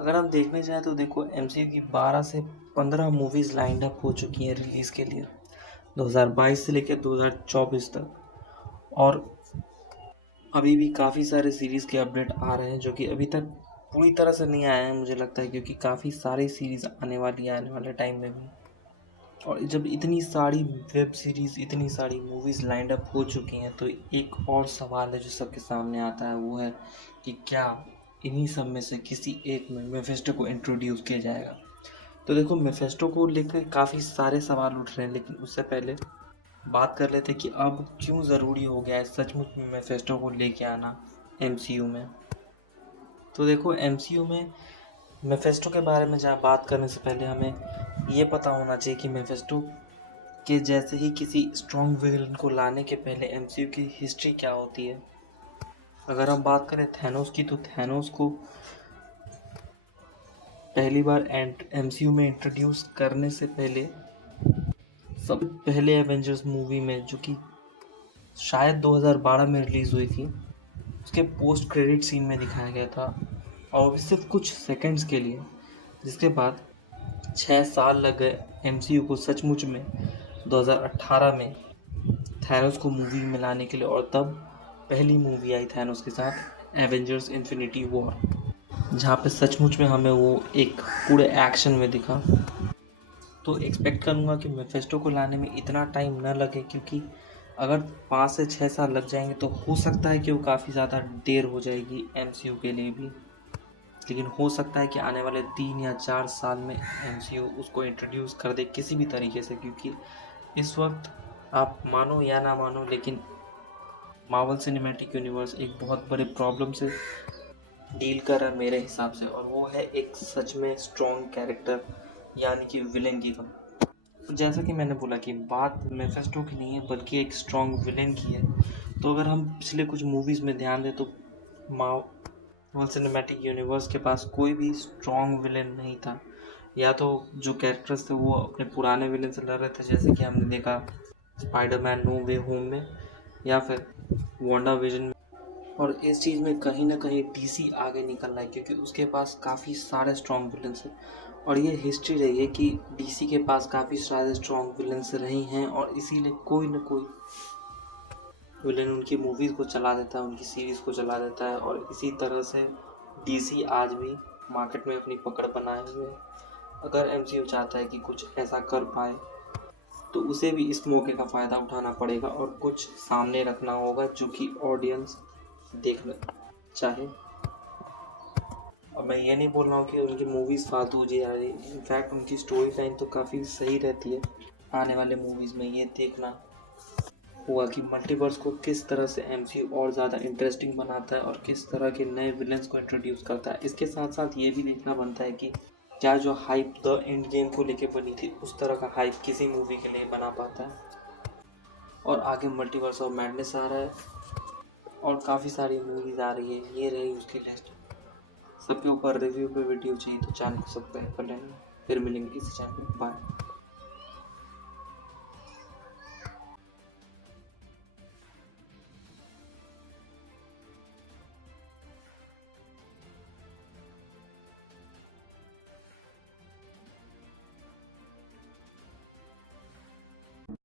अगर हम देखने जाएँ तो देखो एमसीयू की 12 से 15 मूवीज़ लाइन्ड अप हो चुकी हैं रिलीज़ के लिए 2022 से लेकर 2024 तक। और अभी भी काफ़ी सारे सीरीज़ के अपडेट आ रहे हैं जो कि अभी तक पूरी तरह से नहीं आए हैं मुझे लगता है, क्योंकि काफ़ी सारी सीरीज़ आने वाली है आने वाले टाइम में भी। और जब इतनी सारी वेब सीरीज़ इतनी सारी मूवीज़ लाइन्ड अप हो चुकी हैं तो एक और सवाल है जो सबके सामने आता है, वो है कि क्या इन्हीं सब में से किसी एक में मेफिस्टो को इंट्रोड्यूस किया जाएगा। तो देखो मेफिस्टो को लेकर काफ़ी सारे सवाल उठ रहे हैं, लेकिन उससे पहले बात कर लेते हैं कि अब क्यों ज़रूरी हो गया है सचमुच में मेफिस्टो को लेके आना एमसीयू में। तो देखो एमसीयू में मेफिस्टो के बारे में जहाँ बात करने से पहले हमें ये पता होना चाहिए कि मेफिस्टो के जैसे ही किसी स्ट्रॉन्ग विलन को लाने के पहले एमसीयू की हिस्ट्री क्या होती है। अगर हम बात करें थैनोस की, तो थैनोस को पहली बार एमसीयू में इंट्रोड्यूस करने से पहले सब पहले एवेंजर्स मूवी में, जो कि शायद 2012 में रिलीज़ हुई थी, उसके पोस्ट क्रेडिट सीन में दिखाया गया था, और वो भी सिर्फ कुछ सेकंड्स के लिए। जिसके बाद 6 साल लग गए एमसीयू को सचमुच में 2018 में थैनोस को मूवी में लाने के लिए, और तब पहली मूवी आई थैनोस के साथ एवेंजर्स इन्फिनिटी वॉर, जहाँ पे सचमुच में हमें वो एक पूरे एक्शन में दिखा। तो एक्सपेक्ट करूँगा कि मेफिस्टो को लाने में इतना टाइम न लगे, क्योंकि अगर 5 से 6 साल लग जाएंगे तो हो सकता है कि वो काफ़ी ज़्यादा देर हो जाएगी एमसीयू के लिए भी। लेकिन हो सकता है कि आने वाले 3 या 4 साल में एमसीयू उसको इंट्रोड्यूस कर दे किसी भी तरीके से, क्योंकि इस वक्त आप मानो या ना मानो लेकिन मार्वल सिनेमैटिक यूनिवर्स एक बहुत बड़े प्रॉब्लम से डील कर रहा है मेरे हिसाब से, और वो है एक सच में स्ट्रॉन्ग कैरेक्टर यानी कि विलेन की कमी। तो जैसा कि मैंने बोला कि बात मेफिस्टो की नहीं है बल्कि एक स्ट्रॉन्ग विलेन की है। तो अगर हम पिछले कुछ मूवीज़ में ध्यान दें तो मार्वल सिनेमैटिक यूनिवर्स के पास कोई भी स्ट्रॉन्ग विलेन नहीं था, या तो जो कैरेक्टर्स थे वो अपने पुराने विलेन से लड़ रहे थे, जैसे कि हमने देखा स्पाइडरमैन नो वे होम में या फिर वांडा विजन में। और इस चीज़ में कहीं ना कहीं डीसी आगे निकल रहा है, क्योंकि उसके पास काफ़ी सारे स्ट्रॉन्ग विलन्स हैं, और ये हिस्ट्री रही है कि डीसी के पास काफ़ी सारे स्ट्रॉन्ग विलन्स रही हैं, और इसीलिए कोई ना कोई विलन उनकी मूवीज़ को चला देता है, उनकी सीरीज़ को चला देता है, और इसी तरह से डीसी आज भी मार्केट में अपनी पकड़ बनाए हुए है। अगर एमसीयू चाहता है कि कुछ ऐसा कर पाए तो उसे भी इस मौके का फ़ायदा उठाना पड़ेगा और कुछ सामने रखना होगा जो कि ऑडियंस देखना चाहे। और मैं ये नहीं बोल रहा हूँ कि उनकी मूवीज़ फालतू जी आ रही, इनफैक्ट उनकी स्टोरी लाइन तो काफ़ी सही रहती है। आने वाले मूवीज़ में ये देखना होगा कि मल्टीवर्स को किस तरह से एमसीयू और ज़्यादा इंटरेस्टिंग बनाता है और किस तरह के नए विलन्स को इंट्रोड्यूस करता है। इसके साथ साथ ये भी देखना बनता है कि क्या जो हाइप द एंड गेम को लेके बनी थी उस तरह का हाइप किसी मूवी के लिए बना पाता है। और आगे मल्टीवर्स ऑफ मैडनेस आ रहा है और काफ़ी सारी मूवीज़ आ रही है, ये रही उसकी लिस्ट। सबके ऊपर रिव्यू पे वीडियो चाहिए तो चैनल को सब्सक्राइब कर लेना। फिर मिलेंगे इसी चैनल पर, बाय।